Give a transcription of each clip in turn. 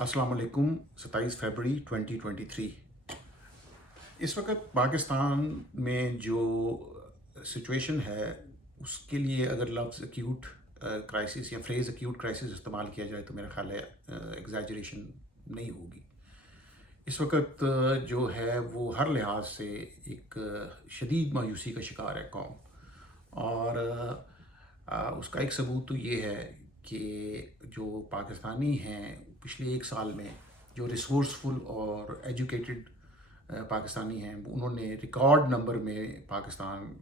السلام علیکم۔ 27 فروری 2023 اس وقت پاکستان میں جو سچویشن ہے اس کے لیے اگر لفظ ایکیوٹ کرائسس یا فریز ایکیوٹ کرائسس استعمال کیا جائے تو میرا خیال ہے ایگزیجریشن نہیں ہوگی۔ اس وقت جو ہے وہ ہر لحاظ سے ایک شدید مایوسی کا شکار ہے قوم، اور اس کا ایک ثبوت تو یہ ہے کہ جو پاکستانی ہیں پچھلے ایک سال میں جو ریسورسفل اور ایجوکیٹڈ پاکستانی ہیں انہوں نے ریکارڈ نمبر میں پاکستان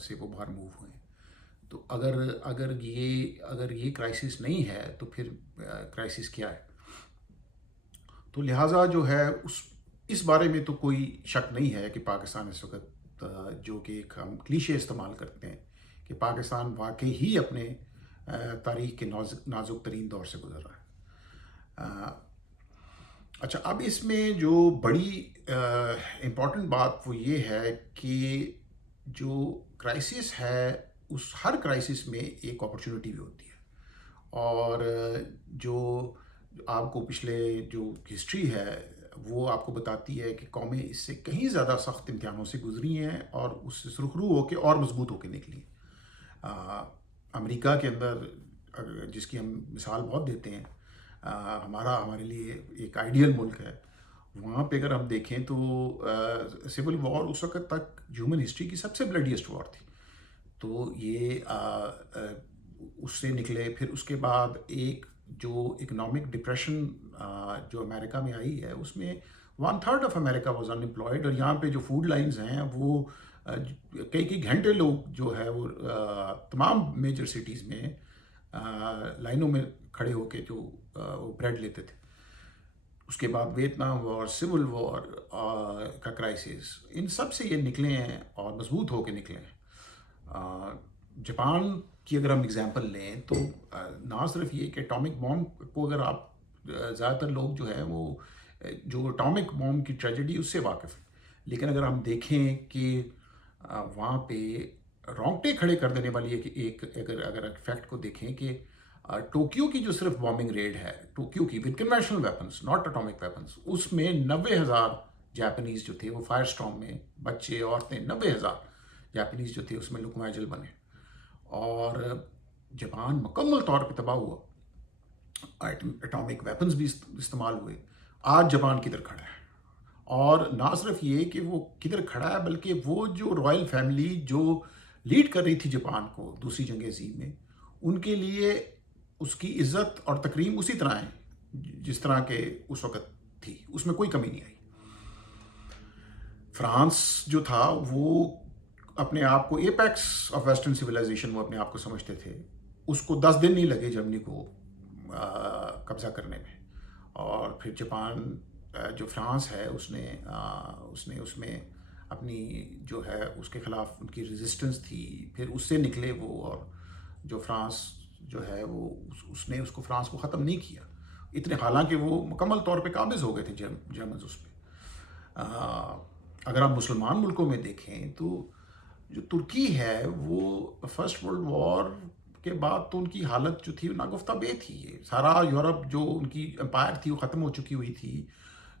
سے وہ باہر موو ہوئے ہیں۔ تو اگر یہ کرائسس نہیں ہے تو پھر کرائسس کیا ہے؟ تو لہٰذا جو ہے اس بارے میں تو کوئی شک نہیں ہے کہ پاکستان اس وقت جو کہ ایک ہم کلیشے استعمال کرتے ہیں کہ پاکستان واقعی ہی اپنے تاریخ کے نازک ترین دور سے گزر رہا ہے۔ اچھا، اب اس میں جو بڑی امپورٹنٹ بات وہ یہ ہے کہ جو کرائسس ہے اس ہر کرائسس میں ایک اپرچونٹی بھی ہوتی ہے، اور جو آپ کو پچھلے جو ہسٹری ہے وہ آپ کو بتاتی ہے کہ قومیں اس سے کہیں زیادہ سخت امتحانوں سے گزری ہیں اور اس سے سرخرو ہو کے اور مضبوط ہو کے نکلی ہیں۔ امریکہ کے اندر جس کی ہم مثال بہت دیتے ہیں، ہمارے لیے ایک آئیڈیل ملک ہے، وہاں پہ اگر ہم دیکھیں تو سول وار اس وقت تک ہیومن ہسٹری کی سب سے بلڈیسٹ وار تھی۔ تو یہ اس سے نکلے، پھر اس کے بعد ایک جو اکنامک ڈپریشن جو امریکہ میں آئی ہے اس میں 1/3 of America was unemployed, اور یہاں پہ جو فوڈ لائنز ہیں وہ کئی گھنٹے لوگ جو ہے وہ تمام میجر سٹیز میں لائنوں میں کھڑے ہو کے جو وہ بریڈ لیتے تھے۔ اس کے بعد ویتنام وار، سول وار کا کرائسس، ان سب سے یہ نکلے ہیں اور مضبوط ہو کے نکلے ہیں۔ جاپان کی اگر ہم اگزامپل لیں تو نہ صرف یہ کہ اٹامک بوم کو، اگر آپ زیادہ تر لوگ جو ہے وہ جو اٹامک بوم کی ٹریجڈی اس سے واقف ہیں، لیکن اگر ہم دیکھیں کہ وہاں پہ رونگٹے کھڑے کر دینے والی ایک اگر فیکٹ کو دیکھیں کہ ٹوکیو کی جو صرف بامبنگ ریڈ ہے ٹوکیو کی with conventional weapons not atomic weapons, اس میں 90,000 جاپنیز جو تھے وہ فائر اسٹارم میں، بچے عورتیں، 90,000 جاپنیز جو تھے اس میں لقمہ اجل بنے، اور جاپان مکمل طور پہ تباہ ہوا، اٹامک ویپنز بھی استعمال ہوئے۔ آج جاپان کدھر کھڑا ہے؟ اور نہ صرف یہ کہ وہ کدھر کھڑا ہے بلکہ وہ جو رائل فیملی جو لیڈ کر رہی تھی جاپان کو دوسری جنگ عظیم میں، ان کے لیے اس کی عزت اور تکریم اسی طرح ہے جس طرح کہ اس وقت تھی، اس میں کوئی کمی نہیں آئی۔ فرانس جو تھا وہ اپنے آپ کو ایپیکس آف ویسٹرن سویلائزیشن وہ اپنے آپ کو سمجھتے تھے، اس کو 10 دن نہیں لگے جرمنی کو قبضہ کرنے میں، اور پھر جاپان جو فرانس ہے اس نے اس میں اپنی جو ہے اس کے خلاف ان کی ریزسٹنس تھی، پھر اس سے نکلے وہ، اور جو فرانس جو ہے وہ اس کو فرانس کو ختم نہیں کیا اتنے، حالانکہ وہ مکمل طور پہ قابض ہو گئے تھے جرمنز اس پہ۔ اگر آپ مسلمان ملکوں میں دیکھیں تو جو ترکی ہے وہ فرسٹ ورلڈ وار کے بعد تو ان کی حالت جو تھی ناگفتہ بے تھی، سارا یورپ جو ان کی امپائر تھی وہ ختم ہو چکی ہوئی تھی،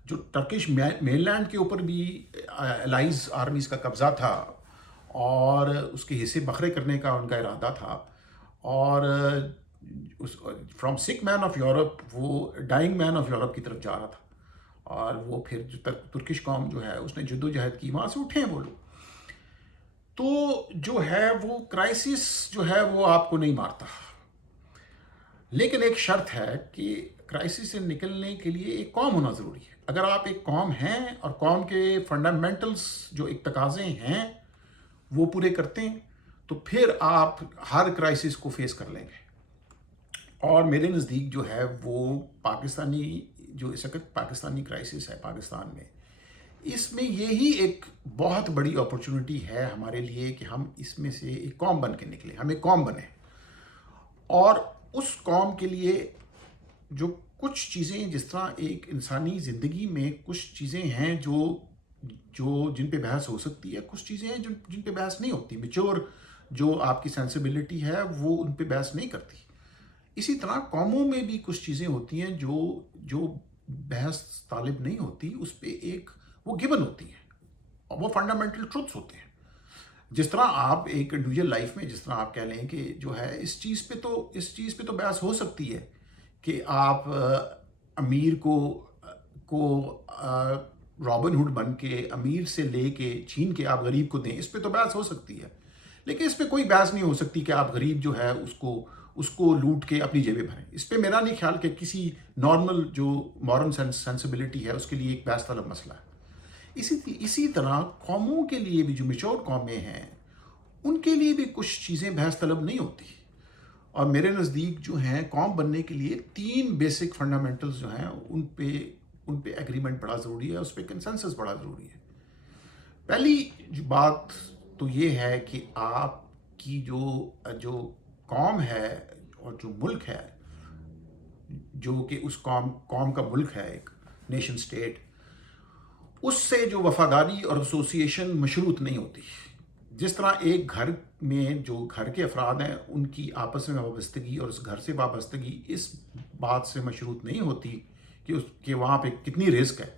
جو ٹرکش مین لینڈ کے اوپر بھی الائز آرمیز کا قبضہ تھا اور اس کے حصے بکھرے کرنے کا ان کا ارادہ تھا، اور فرام سک مین آف یورپ وہ ڈائنگ مین آف یورپ کی طرف جا رہا تھا، اور وہ پھر جو ترکش قوم جو ہے اس نے جد و جہد کی، وہاں سے اٹھے ہیں وہ لوگ۔ تو جو ہے وہ کرائسس جو ہے وہ آپ کو نہیں مارتا، لیکن ایک شرط ہے کہ کرائسس سے نکلنے کے لیے ایک قوم ہونا ضروری ہے۔ اگر آپ ایک قوم ہیں اور قوم کے فنڈامنٹلز جو ایک تقاضے ہیں وہ پورے کرتے ہیں تو پھر آپ ہر کرائسس کو فیس کر لیں گے، اور میرے نزدیک جو ہے وہ پاکستانی جو اس وقت پاکستانی کرائسس ہے پاکستان میں، اس میں یہی ایک بہت بڑی اپرچونٹی ہے ہمارے لیے کہ ہم اس میں سے ایک قوم بن کے نکلیں، ہم ایک قوم بنیں، اور اس قوم کے لیے جو کچھ چیزیں، جس طرح ایک انسانی زندگی میں کچھ چیزیں ہیں جو جن پہ بحث ہو سکتی ہے، کچھ چیزیں ہیں جن پہ بحث نہیں ہوتی، میچور جو آپ کی سینسیبلٹی ہے وہ ان پہ بحث نہیں کرتی۔ اسی طرح قوموں میں بھی کچھ چیزیں ہوتی ہیں جو بحث طالب نہیں ہوتی، اس پہ ایک وہ گیون ہوتی ہے اور وہ فنڈامنٹل ٹروتھس ہوتے ہیں. جس طرح آپ ایک انڈیویجول لائف میں، جس طرح آپ کہہ لیں کہ جو ہے اس چیز پہ تو بحث ہو سکتی ہے کہ آپ امیر کو رابن ہوڈ بن کے امیر سے لے کے چھین کے آپ غریب کو دیں، اس پہ تو بحث ہو سکتی ہے. لیکن اس پہ کوئی بحث نہیں ہو سکتی کہ آپ غریب جو ہے اس کو لوٹ کے اپنی جیبیں بھریں. اس پہ میرا نہیں خیال کہ کسی نارمل جو مورل سینسبلٹی ہے اس کے لیے ایک بحث طلب مسئلہ ہے. اسی طرح قوموں کے لیے بھی، جو میچور قومیں ہیں، ان کے لیے بھی کچھ چیزیں بحث طلب نہیں ہوتی. اور میرے نزدیک جو ہیں قوم بننے کے لیے 3 بیسک فنڈامنٹلز جو ہیں ان پہ ایگریمنٹ بڑا ضروری ہے، اس پہ کنسنسس بڑا ضروری ہے. پہلی جو بات تو یہ ہے کہ آپ کی جو قوم ہے اور جو ملک ہے، جو کہ اس قوم کا ملک ہے، ایک نیشن سٹیٹ، اس سے جو وفاداری اور ایسوسیشن مشروط نہیں ہوتی. جس طرح ایک گھر میں جو گھر کے افراد ہیں ان کی آپس میں وابستگی اور اس گھر سے وابستگی اس بات سے مشروط نہیں ہوتی کہ وہاں پہ کتنی رزق ہے،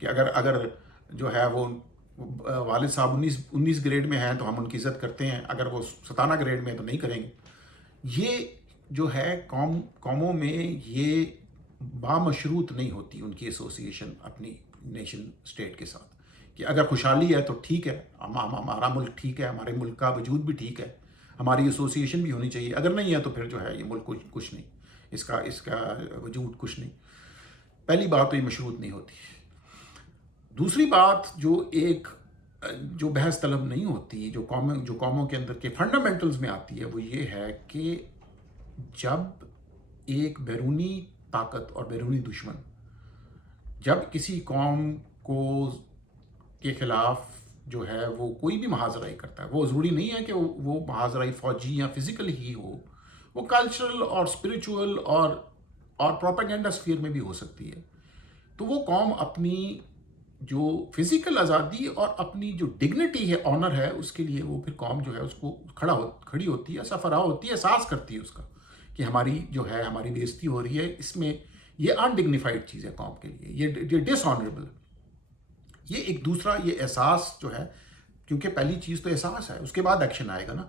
کہ اگر جو ہے وہ والد صاحب 19 گریڈ میں ہیں تو ہم ان کی عزت کرتے ہیں، اگر وہ 57 گریڈ میں ہیں تو نہیں کریں گے. یہ جو ہے قوموں میں یہ بامشروط نہیں ہوتی ان کی ایسوسیشن اپنی نیشن سٹیٹ کے ساتھ، کہ اگر خوشحالی ہے تو ٹھیک ہے، ہمارا ملک ٹھیک ہے، ہمارے ملک کا وجود بھی ٹھیک ہے، ہماری ایسوسیشن بھی ہونی چاہیے. اگر نہیں ہے تو پھر جو ہے یہ ملک کچھ نہیں، اس کا وجود کچھ نہیں. پہلی بات تو یہ مشروط نہیں ہوتی. دوسری بات جو بحث طلب نہیں ہوتی، جو قوموں کے اندر کے فنڈامنٹلز میں آتی ہے، وہ یہ ہے کہ جب ایک بیرونی طاقت اور بیرونی دشمن جب کسی قوم کے خلاف جو ہے وہ کوئی بھی محاذرائی کرتا ہے، وہ ضروری نہیں ہے کہ وہ محاذرائی فوجی یا فزیکل ہی ہو، وہ کلچرل اور اسپریچول اور پروپیگنڈا اسفیئر میں بھی ہو سکتی ہے. تو وہ قوم اپنی جو فزیکل آزادی اور اپنی جو ڈگنیٹی ہے، آنر ہے، اس کے لیے وہ پھر قوم جو ہے اس کو کھڑی ہوتی ہے، سفرا ہوتی ہے، احساس کرتی ہے اس کا کہ ہماری جو ہے ہماری بے عزتی ہو رہی ہے، اس میں یہ انڈگنیفائڈ چیز ہے قوم کے لیے، یہ ڈس آنریبل. یہ ایک دوسرا یہ احساس جو ہے، کیونکہ پہلی چیز تو احساس ہے، اس کے بعد ایکشن آئے گا نا.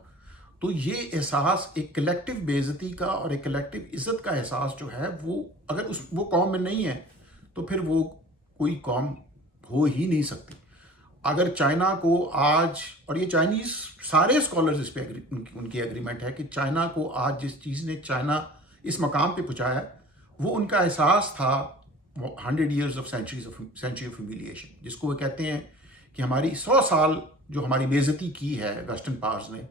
تو یہ احساس ایک کلیکٹیو بے عزتی کا اور ایک کلیکٹیو عزت کا احساس جو ہے، وہ اگر وہ قوم میں نہیں ہے تو پھر وہ کوئی قوم ہو ہی نہیں سکتی. اگر چائنا کو آج، اور یہ چائنیز سارے اسکالرز اس پہ ان کی ایگریمنٹ ہے کہ چائنا کو آج جس چیز نے چائنا اس مقام پہ پہنچایا، وہ ان کا احساس تھا 100 years of century of humiliation، جس کو وہ کہتے ہیں کہ ہماری 100 سال جو ہماری بے عزتی کی ہے ویسٹرن پاورز نے،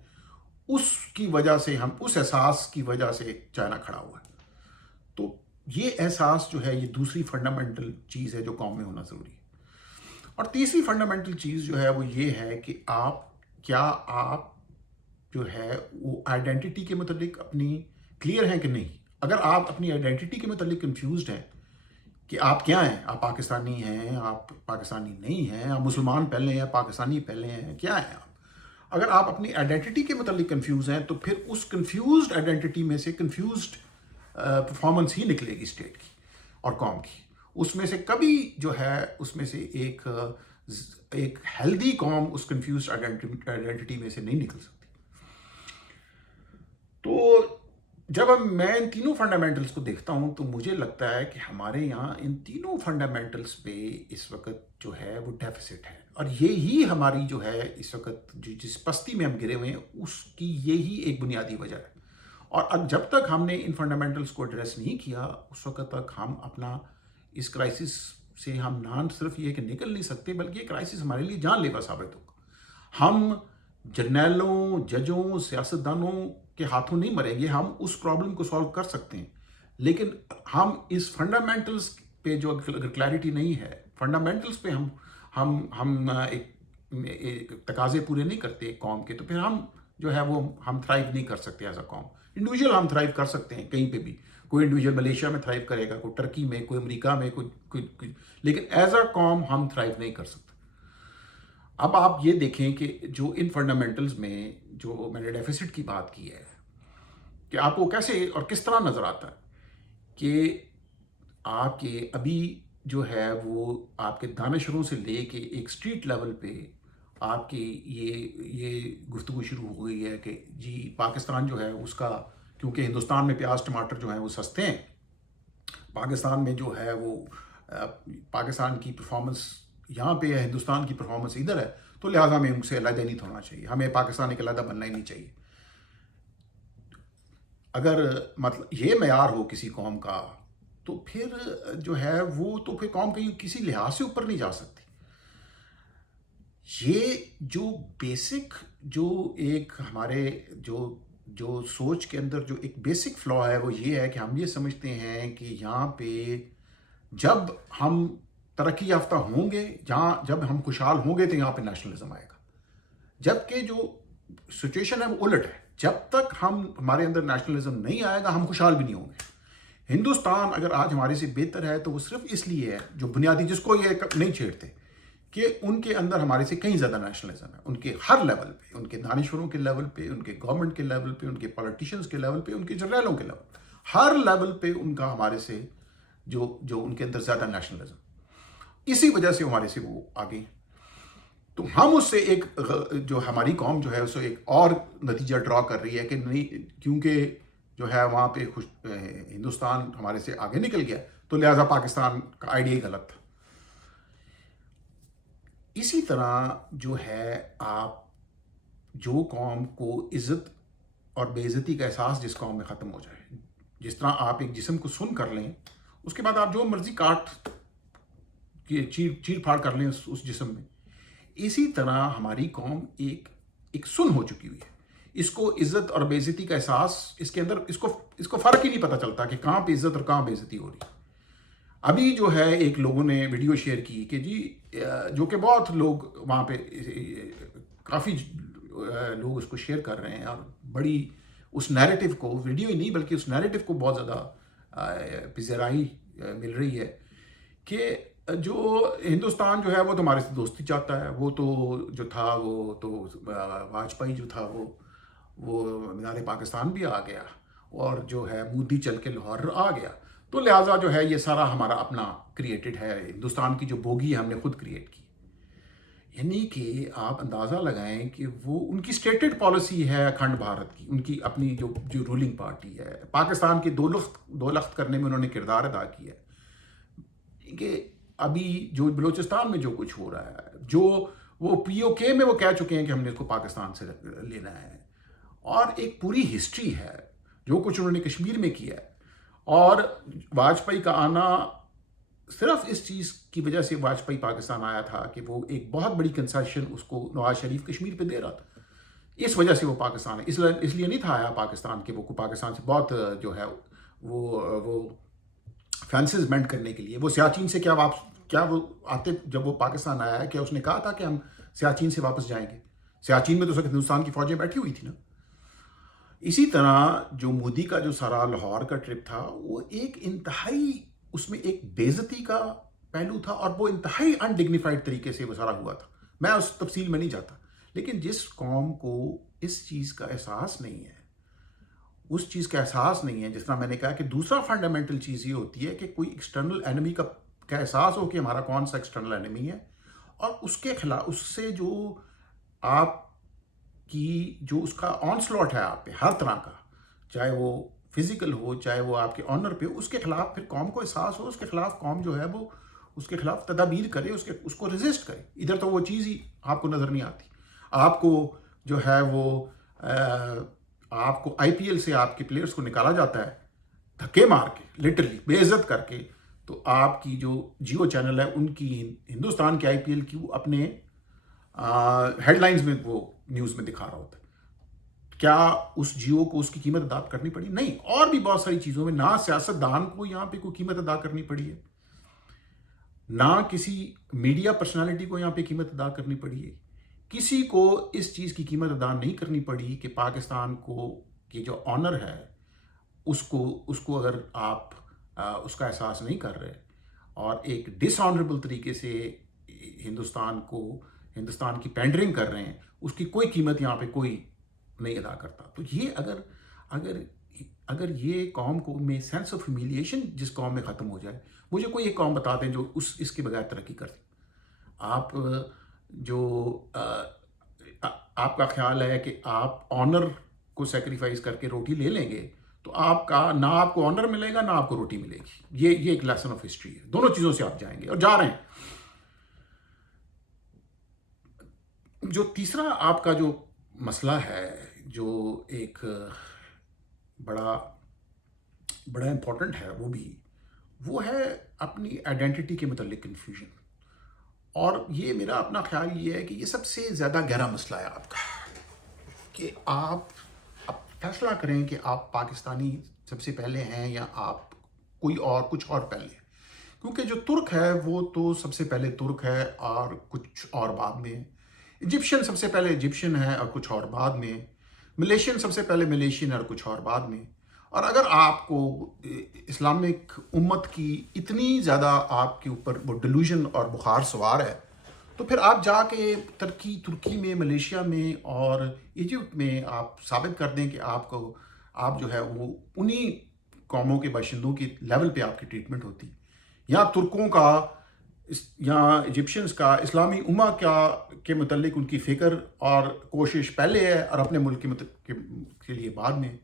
اس کی وجہ سے اس احساس کی وجہ سے چائنا کھڑا ہوا ہے. تو یہ احساس جو ہے یہ دوسری فنڈامنٹل چیز ہے جو قوم میں ہونا ضروری ہے. اور تیسری فنڈامنٹل چیز جو ہے وہ یہ ہے کہ آپ جو ہے وہ آئیڈینٹی کے متعلق اپنی کلیئر ہیں کہ نہیں. اگر آپ اپنی آئیڈینٹی کے متعلق کنفیوزڈ ہیں کہ آپ کیا ہیں، آپ پاکستانی ہیں، آپ پاکستانی نہیں ہیں، آپ مسلمان پہلے ہیں، پاکستانی پہلے ہیں، کیا ہیں آپ، اگر آپ اپنی آئیڈینٹی کے متعلق کنفیوز ہیں تو پھر اس کنفیوزڈ آئیڈینٹی میں سے کنفیوزڈ پرفارمنس ہی نکلے گی اسٹیٹ کی اور قوم کی. اس میں سے کبھی جو ہے اس میں سے ایک ہیلدی قوم اس کنفیوزڈ آئیڈینٹی میں سے نہیں نکل سکتی. تو جب میں ان تینوں فنڈامنٹلز کو دیکھتا ہوں تو مجھے لگتا ہے کہ ہمارے یہاں ان تینوں فنڈامنٹلز پہ اس وقت جو ہے وہ ڈیفیسٹ ہے، اور یہی ہماری جو ہے اس وقت جس پستی میں ہم گرے ہوئے ہیں اس کی یہی ایک بنیادی وجہ ہے. اور اب جب تک ہم نے ان فنڈامنٹلز کو ایڈریس نہیں کیا اس وقت تک ہم اپنا اس کرائسس سے ہم نہ صرف یہ کہ نکل نہیں سکتے، بلکہ یہ کرائسس ہمارے لیے جان لیوا ثابت ہوگا. ہم جرنیلوں، ججوں، سیاستدانوں کے ہاتھوں نہیں مریں گے، ہم اس پرابلم کو سالو کر سکتے ہیں، لیکن ہم اس فنڈامنٹلز پہ جو اگر کلیئرٹی نہیں ہے، فنڈامنٹلز پہ ہم ایک تقاضے پورے نہیں کرتے قوم کے، تو پھر ہم جو ہے وہ ہم تھرائیو نہیں کر سکتے ایز اے قوم. انڈیویجول ہم تھرائیو کر سکتے ہیں کہیں پہ بھی، کوئی انڈیویجول ملیشیا میں تھرائیو کرے گا، کوئی ٹرکی میں، کوئی امریکہ میں، کوئی لیکن ایز اے قوم ہم تھرائیو نہیں کر سکتے. اب آپ یہ دیکھیں کہ جو ان فنڈامنٹلز میں جو میں نے ڈیفیسٹ کی بات کی ہے، کہ آپ کو کیسے اور کس طرح نظر آتا ہے کہ آپ کے ابھی جو ہے وہ آپ کے دانشوروں سے لے کے ایک اسٹریٹ لیول پہ آپ کی یہ گفتگو شروع ہو گئی ہے کہ جی پاکستان جو ہے اس کا، کیونکہ ہندوستان میں پیاز ٹماٹر جو ہیں وہ سستے ہیں، پاکستان میں جو ہے وہ پاکستان کی پرفارمنس یہاں پہ ہے، ہندوستان کی پرفارمنس ادھر ہے، تو لہٰذا ہمیں ان سے علیحدہ نہیں ہونا چاہیے، ہمیں پاکستان ایک علیحدہ بننا ہی نہیں چاہیے۔ اگر مطلب یہ معیار ہو کسی قوم کا، تو پھر جو ہے وہ تو پھر قوم کہیں کسی لحاظ سے اوپر نہیں جا سکتی۔ یہ جو بیسک جو ایک ہمارے جو سوچ کے اندر جو ایک بیسک فلا ہے وہ یہ ہے کہ ہم یہ سمجھتے ہیں کہ یہاں پہ جب ہم ترقی یافتہ ہوں گے، جب ہم خوشحال ہوں گے تو یہاں پہ نیشنلزم آئے گا، جبکہ جو سچویشن ہے وہ الٹ ہے، جب تک ہمارے اندر نیشنلزم نہیں آئے گا ہم خوشحال بھی نہیں ہوں گے۔ ہندوستان اگر آج ہمارے سے بہتر ہے تو وہ صرف اس لیے ہے، جو بنیادی جس کو یہ نہیں چھیڑتے، کہ ان کے اندر ہمارے سے کہیں زیادہ نیشنلزم ہے، ان کے ہر لیول پہ، ان کے دانشوروں کے لیول پہ، ان کے گورنمنٹ کے لیول پہ، ان کے پولیٹیشنز کے لیول پہ، ان کے جرنیلوں کے لیول پہ، ہر لیول پہ ان کا ہمارے سے جو ان کے اندر زیادہ نیشنلزم، اسی وجہ سے ہمارے سے وہ آگے ہیں۔ تو ہم اس سے ایک جو ہماری قوم جو ہے اس سے ایک اور نتیجہ ڈرا کر رہی ہے کہ نہیں، کیونکہ جو ہے وہاں پہ ہندوستان ہمارے سے آگے نکل گیا تو لہٰذا پاکستان کا آئیڈیا ہی غلط تھا۔ اسی طرح جو ہے آپ جو قوم کو عزت اور بے عزتی کا احساس جس قوم میں ختم ہو جائے، جس طرح آپ ایک جسم کو سن کر لیں، اس کے بعد آپ جو مرضی کاٹ چیر پھاڑ کر لیں اس جسم میں، اسی طرح ہماری قوم ایک سن ہو چکی ہوئی ہے۔ اس کو عزت اور بے عزتی کا احساس اس کے اندر اس کو فرق ہی نہیں پتہ چلتا کہ کہاں پہ عزت اور کہاں بے عزتی ہو رہی ہے۔ ابھی جو ہے ایک لوگوں نے ویڈیو شیئر کی کہ جی جو کہ بہت لوگ وہاں پہ کافی لوگ اس کو شیئر کر رہے ہیں، اور بڑی اس نیریٹو کو، ویڈیو ہی نہیں بلکہ اس نیریٹو کو بہت زیادہ پذیرائی مل رہی ہے کہ جو ہندوستان جو ہے وہ تو ہمارے سے دوستی چاہتا ہے، وہ تو جو تھا وہ تو واجپئی جو تھا وہ مینار پاکستان بھی آ گیا، اور جو ہے مودی چل کے لاہور آ گیا، تو لہٰذا جو ہے یہ سارا ہمارا اپنا کریٹڈ ہے، ہندوستان کی جو بوگی ہے ہم نے خود کریٹ کی۔ یعنی کہ آپ اندازہ لگائیں کہ وہ ان کی اسٹیٹڈ پالیسی ہے اکھنڈ بھارت کی، ان کی اپنی جو رولنگ پارٹی ہے، پاکستان کے دو لخت کرنے میں انہوں نے کردار ادا کیا ہے۔ کہ ابھی جو بلوچستان میں جو کچھ ہو رہا ہے، جو وہ پی او کے میں وہ کہہ چکے ہیں کہ ہم نے اس کو پاکستان سے لینا ہے، اور ایک پوری ہسٹری ہے جو کچھ انہوں نے کشمیر میں کیا ہے، اور واجپئی کا آنا صرف اس چیز کی وجہ سے واجپئی پاکستان آیا تھا کہ وہ ایک بہت بڑی کنسیشن اس کو نواز شریف کشمیر پہ دے رہا تھا، اس وجہ سے وہ پاکستان ہے، اس لیے نہیں تھا آیا پاکستان کہ وہ پاکستان سے بہت جو ہے وہ فینسز مینٹ کرنے کے لیے۔ وہ سیاچین سے کیا وہ آتے جب وہ پاکستان آیا ہے، کیا اس نے کہا تھا کہ ہم سیاچین سے واپس جائیں گے؟ سیاچین میں تو ہندوستان کی فوجیں بیٹھی ہوئی تھی نا۔ اسی طرح جو مودی کا جو سارا لاہور کا ٹرپ تھا، وہ ایک انتہائی، اس میں ایک بے عزتی کا پہلو تھا، اور وہ انتہائی انڈگنیفائڈ طریقے سے وہ سارا ہوا تھا۔ میں اس تفصیل میں نہیں جاتا، لیکن جس قوم کو اس چیز کا احساس نہیں ہے، اس چیز کا احساس نہیں ہے، جس طرح میں نے کہا کہ دوسرا فنڈامنٹل چیز یہ ہوتی ہے کہ کوئی ایکسٹرنل اینمی کا احساس ہو کہ ہمارا کون سا ایکسٹرنل اینمی ہے، اور اس کے خلاف، اس سے جو آپ کی جو اس کا آن سلاٹ ہے آپ پہ ہر طرح کا، چاہے وہ فزیکل ہو، چاہے وہ آپ کے آنر پہ، اس کے خلاف پھر قوم کو احساس ہو، اس کے خلاف قوم جو ہے وہ اس کے خلاف تدابیر کرے، اس کو ریزسٹ کرے۔ ادھر تو وہ چیز ہی آپ کو نظر نہیں آتی، آپ کو جو ہے وہ آپ کو آئی پی ایل سے آپ کے پلیئرز کو نکالا جاتا ہے دھکے مار کے، لٹرلی بے عزت کر کے، تو آپ کی جو جیو چینل ہے ان کی ہندوستان کے آئی پی ایل کی وہ اپنے ہیڈ لائنز میں وہ نیوز میں دکھا رہا ہوتا ہے۔ کیا اس جیو کو اس کی قیمت ادا کرنی پڑی؟ نہیں۔ اور بھی بہت ساری چیزوں میں نہ سیاستدان کو یہاں پہ کوئی قیمت ادا کرنی پڑی ہے، نہ کسی میڈیا پرسنالٹی کو یہاں پہ قیمت ادا کرنی پڑی ہے، کسی کو اس چیز کی قیمت ادا نہیں کرنی پڑی کہ پاکستان کو کی جو آنر ہے اس کو اگر آپ اس کا احساس نہیں کر رہے، اور ایک ڈس آنریبل طریقے سے ہندوستان کی پینڈرنگ کر رہے ہیں، اس کی کوئی قیمت یہاں پہ کوئی نہیں ادا کرتا۔ تو یہ اگر یہ قوم کو میں سینس آف ہیومیلیشن جس قوم میں ختم ہو جائے، مجھے کوئی ایک قوم بتا دیں جو اس کے بغیر ترقی کرتی. آپ جو آپ کا خیال ہے کہ آپ آنر کو سیکریفائز کر کے روٹی لے لیں گے تو آپ کا نہ آپ کو آنر ملے گا نہ آپ کو روٹی ملے گی. یہ ایک لیسن آف ہسٹری ہے. دونوں چیزوں سے آپ جائیں گے اور جا رہے ہیں. جو تیسرا آپ کا جو مسئلہ ہے جو ایک بڑا بڑا امپورٹنٹ ہے وہ ہے اپنی آئیڈینٹی کے متعلق کنفیوژن. اور یہ میرا اپنا خیال یہ ہے کہ یہ سب سے زیادہ گہرا مسئلہ ہے آپ کا، کہ آپ فیصلہ کریں کہ آپ پاکستانی سب سے پہلے ہیں یا آپ کوئی اور کچھ اور پہلے ہیں. کیونکہ جو ترک ہے وہ تو سب سے پہلے ترک ہے اور کچھ اور بعد میں. ایجپشین سب سے پہلے ایجپشین ہے اور کچھ اور بعد میں. ملیشین سب سے پہلے ملیشین اور کچھ اور بعد میں. اور اگر آپ کو اسلامک امت کی اتنی زیادہ آپ کے اوپر وہ ڈیلوژن اور بخار سوار ہے تو پھر آپ جا کے ترکی میں، ملیشیا میں اور ایجپٹ میں آپ ثابت کر دیں کہ آپ جو ہے وہ انہی قوموں کے باشندوں کے لیول پہ آپ کی ٹریٹمنٹ ہوتی. یا ترکوں کا یا ایجپشنز کا اسلامی امہ کے متعلق ان کی فکر اور کوشش پہلے ہے اور اپنے ملک کے لیے بعد میں.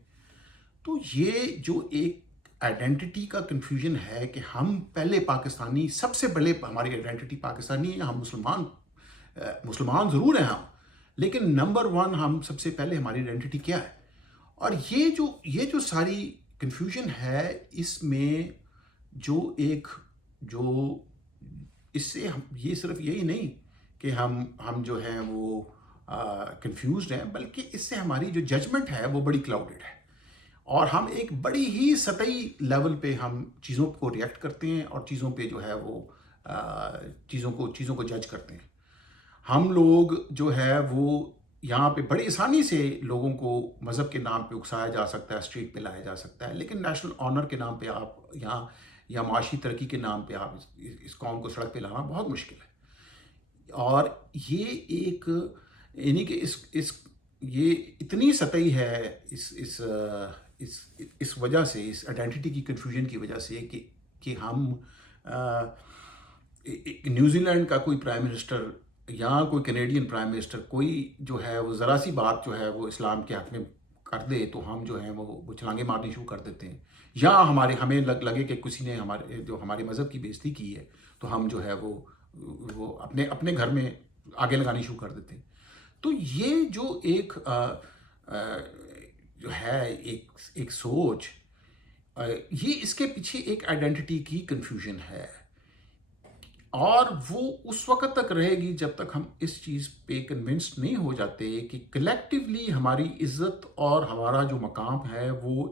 تو یہ جو ایک آئیڈینٹی کا کنفیوژن ہے کہ ہم پہلے پاکستانی، سب سے پہلے ہماری آئیڈینٹی پاکستانی ہے. ہم مسلمان ضرور ہیں ہم، لیکن نمبر ون ہم سب سے پہلے ہماری آئیڈینٹی کیا ہے. اور یہ جو ساری کنفیوژن ہے اس میں جو اس سے یہ صرف یہی نہیں کہ ہم جو ہیں وہ کنفیوزڈ ہیں، بلکہ اس سے ہماری جو ججمنٹ ہے وہ بڑی کلاؤڈڈ ہے. اور ہم ایک بڑی ہی سطحی لیول پہ ہم چیزوں کو ریئیکٹ کرتے ہیں اور چیزوں پہ جو ہے وہ چیزوں کو جج کرتے ہیں. ہم لوگ جو ہے وہ یہاں پہ بڑی آسانی سے لوگوں کو مذہب کے نام پہ اکسایا جا سکتا ہے، اسٹریٹ پہ لایا جا سکتا ہے، لیکن نیشنل آنر کے نام پہ آپ یہاں یا معاشی ترقی کے نام پہ آپ اس قوم کو سڑک پہ لانا بہت مشکل ہے. اور یہ ایک یعنی کہ یہ اتنی سطحی ہے اس وجہ سے، اس آئیڈینٹی کی کنفیوژن کی وجہ سے کہ ہم نیوزی لینڈ کا کوئی پرائم منسٹر یا کوئی کینیڈین پرائم منسٹر کوئی جو ہے وہ ذرا سی بات جو ہے وہ اسلام کے حق میں کر دے تو ہم جو ہیں وہ چھلانگے مارنی شروع کر دیتے ہیں. یا ہمیں لگے کہ کسی نے ہمارے مذہب کی بےزتی کی ہے تو ہم جو ہے وہ اپنے گھر میں آگے لگانی شروع کر دیتے ہیں. تو یہ جو ایک جو ہے ایک سوچ، یہ اس کے پیچھے ایک آئیڈینٹی کی کنفیوژن ہے. اور وہ اس وقت تک رہے گی جب تک ہم اس چیز پہ کنونسڈ نہیں ہو جاتے کہ کلیکٹیولی ہماری عزت اور ہمارا جو مقام ہے وہ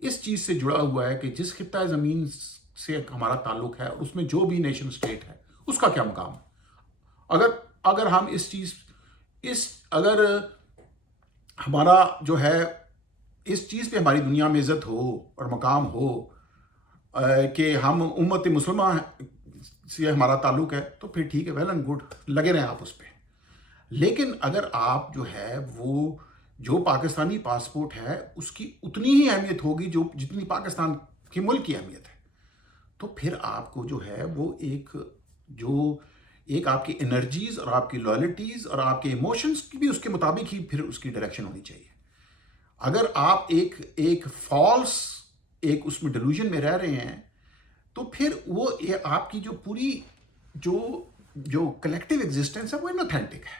اس چیز سے جڑا ہوا ہے کہ جس خطہ زمین سے ہمارا تعلق ہے اس میں جو بھی نیشن اسٹیٹ ہے اس کا کیا مقام ہے. اگر ہم اگر ہمارا جو ہے اس چیز پہ ہماری دنیا میں عزت ہو اور مقام ہو کہ ہم امت مسلمہ سے ہمارا تعلق ہے تو پھر ٹھیک ہے، ویل اینڈ گڈ، لگے رہیں آپ اس پہ. لیکن اگر آپ جو ہے وہ جو پاکستانی پاسپورٹ ہے اس کی اتنی ہی اہمیت ہوگی جتنی پاکستان کے ملک کی اہمیت ہے، تو پھر آپ کو جو ہے وہ ایک آپ کی انرجیز اور آپ کی لائلٹیز اور آپ کے ایموشنز کی بھی اس کے مطابق ہی پھر اس کی ڈائریکشن ہونی چاہیے. اگر آپ ایک فالس اس میں ڈیلوژن میں رہ رہے ہیں تو پھر وہ آپ کی جو پوری جو کلیکٹیو ایگزسٹنس ہے وہ انوتھینٹک ہے.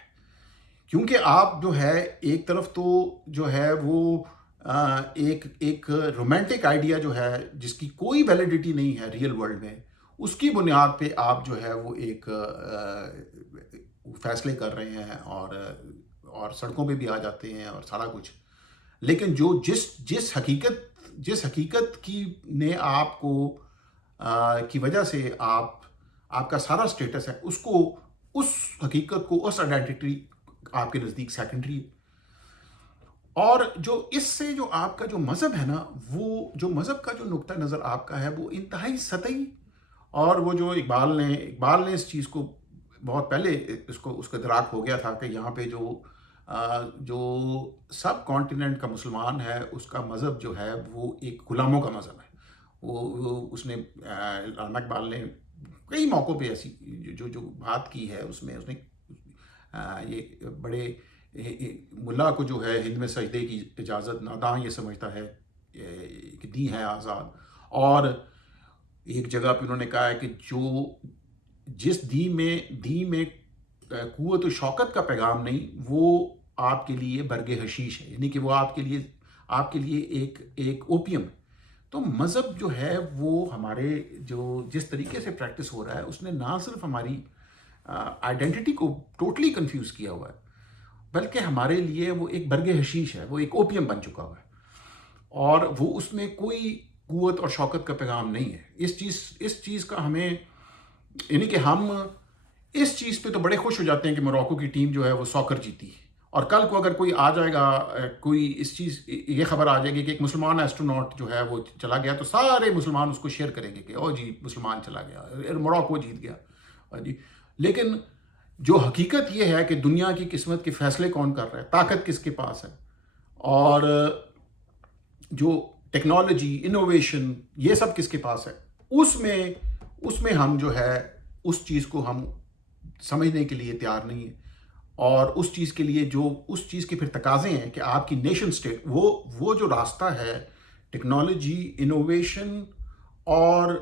کیونکہ آپ جو ہے ایک طرف تو جو ہے وہ ایک رومانٹک آئیڈیا جو ہے جس کی کوئی ویلیڈیٹی نہیں ہے ریئل ورلڈ میں، اس کی بنیاد پہ آپ جو ہے وہ ایک فیصلے کر رہے ہیں اور سڑکوں پہ بھی آ جاتے ہیں اور سارا کچھ. لیکن جس حقیقت کی نے آپ کو کی وجہ سے آپ کا سارا سٹیٹس ہے اس حقیقت کو، اس آئیڈینٹی آپ کے نزدیک سیکنڈری ہے. اور جو اس سے جو آپ کا جو مذہب ہے نا، وہ جو مذہب کا جو نقطہ نظر آپ کا ہے وہ انتہائی سطحی. اور وہ جو اقبال نے اس چیز کو بہت پہلے اس کو ادراک ہو گیا تھا کہ یہاں پہ جو سب کانٹیننٹ کا مسلمان ہے اس کا مذہب جو ہے وہ ایک غلاموں کا مذہب ہے. اس نے رانا اقبال نے کئی موقعوں پہ ایسی جو بات کی ہے، اس نے یہ بڑے ملا کو جو ہے ہند میں سجدے کی اجازت ناداں یہ سمجھتا ہے کہ دی ہے آزاد. اور ایک جگہ پہ انہوں نے کہا ہے کہ جس دی میں قوت و شوکت کا پیغام نہیں، وہ آپ کے لیے برگ حشیش ہے، یعنی کہ وہ آپ کے لیے ایک اوپیم ہے. تو مذہب جو ہے وہ ہمارے جس طریقے سے پریکٹس ہو رہا ہے، اس نے نہ صرف ہماری آئیڈینٹی کو ٹوٹلی کنفیوز کیا ہوا ہے، بلکہ ہمارے لیے وہ ایک برگ حشیش ہے، وہ ایک اوپیم بن چکا ہوا ہے، اور وہ اس میں کوئی قوت اور شوکت کا پیغام نہیں ہے. اس چیز کا ہمیں، یعنی کہ ہم اس چیز پہ تو بڑے خوش ہو جاتے ہیں کہ موراکو کی ٹیم جو ہے وہ ساکر جیتی، اور کل کو اگر کوئی آ جائے گا، کوئی یہ خبر آ جائے گی کہ ایک مسلمان ایسٹروناٹ جو ہے وہ چلا گیا، تو سارے مسلمان اس کو شیئر کریں گے کہ او جی مسلمان چلا گیا، موراکو جیت گیا جی. لیکن جو حقیقت یہ ہے کہ دنیا کی قسمت کے فیصلے کون کر رہا ہے، طاقت کس کے پاس ہے، اور جو ٹیکنالوجی، انوویشن، یہ سب کس کے پاس ہے، اس میں ہم جو ہے اس چیز کو ہم سمجھنے کے لیے تیار نہیں ہیں. اور اس چیز کے لیے اس چیز کے پھر تقاضے ہیں کہ آپ کی نیشن سٹیٹ، وہ جو راستہ ہے ٹیکنالوجی، انوویشن اور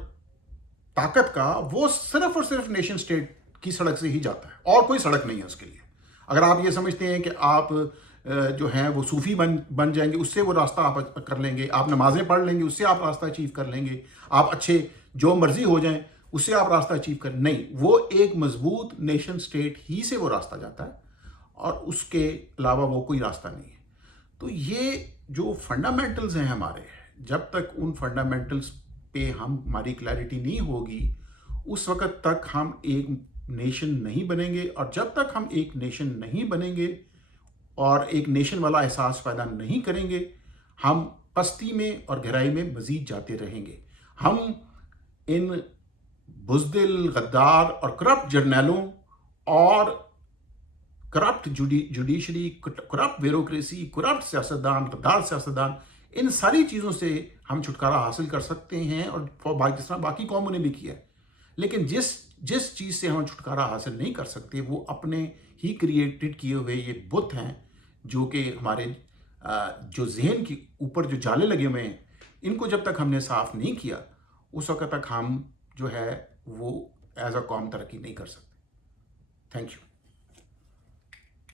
طاقت کا، وہ صرف اور صرف نیشن سٹیٹ کی سڑک سے ہی جاتا ہے، اور کوئی سڑک نہیں ہے اس کے لیے. اگر آپ یہ سمجھتے ہیں کہ آپ جو ہیں وہ صوفی بن جائیں گے، اس سے وہ راستہ آپ کر لیں گے، آپ نمازیں پڑھ لیں گے، اس سے آپ راستہ اچیو کر لیں گے، آپ اچھے جو مرضی ہو جائیں اس سے آپ راستہ اچیو کر، نہیں، وہ ایک مضبوط نیشن سٹیٹ ہی سے وہ راستہ جاتا ہے، اور اس کے علاوہ وہ کوئی راستہ نہیں ہے. تو یہ جو فنڈامنٹلز ہیں ہمارے، جب تک ان فنڈامنٹلز پہ ہماری کلیئرٹی نہیں ہوگی، اس وقت تک ہم ایک نیشن نہیں بنیں گے. اور جب تک ہم ایک نیشن نہیں بنیں گے اور ایک نیشن والا احساس پیدا نہیں کریں گے، ہم پستی میں اور گہرائی میں مزید جاتے رہیں گے. ہم ان بزدل، غدار اور کرپٹ جرنیلوں اور corrupt judiciary, corrupt bureaucracy, corrupt سیاستدان، غدار سیاستدان، ان ساری چیزوں سے ہم چھٹکارا حاصل کر سکتے ہیں، اور جس طرح باقی قوموں نے بھی کیا ہے. لیکن جس چیز سے ہم چھٹکارا حاصل نہیں کر سکتے، وہ اپنے ہی کریٹڈ کیے ہوئے یہ بت ہیں، جو کہ ہمارے جو ذہن کے اوپر جو جالے لگے ہوئے ہیں، ان کو جب تک ہم نے صاف نہیں کیا، اس وقت تک ہم جو ہے وہ ایز اے قوم ترقی نہیں کر سکتے. Thank you.